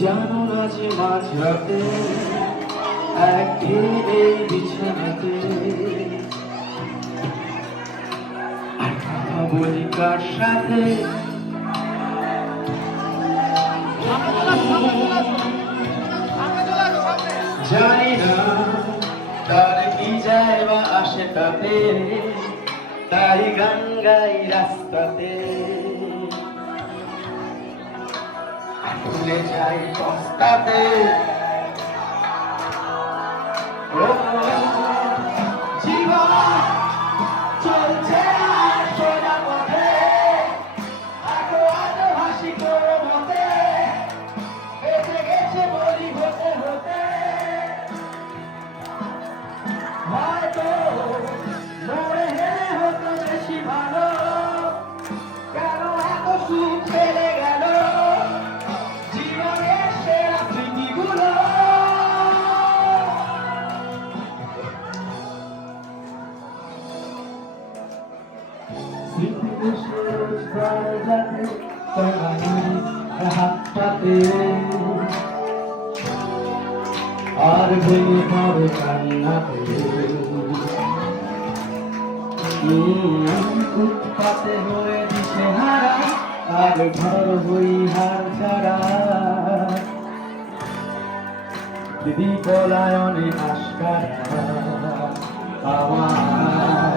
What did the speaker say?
জানো না যে মাঝরাতে একঘেয়ে এই বিছানাতে আর কথা বলি কার সাথে? জানি না তার কি যায় বা আসে তাতে, তাই গান গাই রাস্তাতে, ভুলে যাই রাস্তাতে। জীবন চলছে আর সোজা পথে, আজো আজো হাসি করো মতে, বেঁচে গেছে বলি হতে হতে। হয়তো মরে হেরে হতো বেশি ভালো, কেন এত সুখ ফেলে গেল জীবনের সেরা স্মৃতিগুলো। আর ভেঙে পড়ে কান্নাতে, ফুটপাতে হয়ে দিশে হারা, আর ঘর হই হার ছাড়া। দিদি পলায়নে আশকারা আমার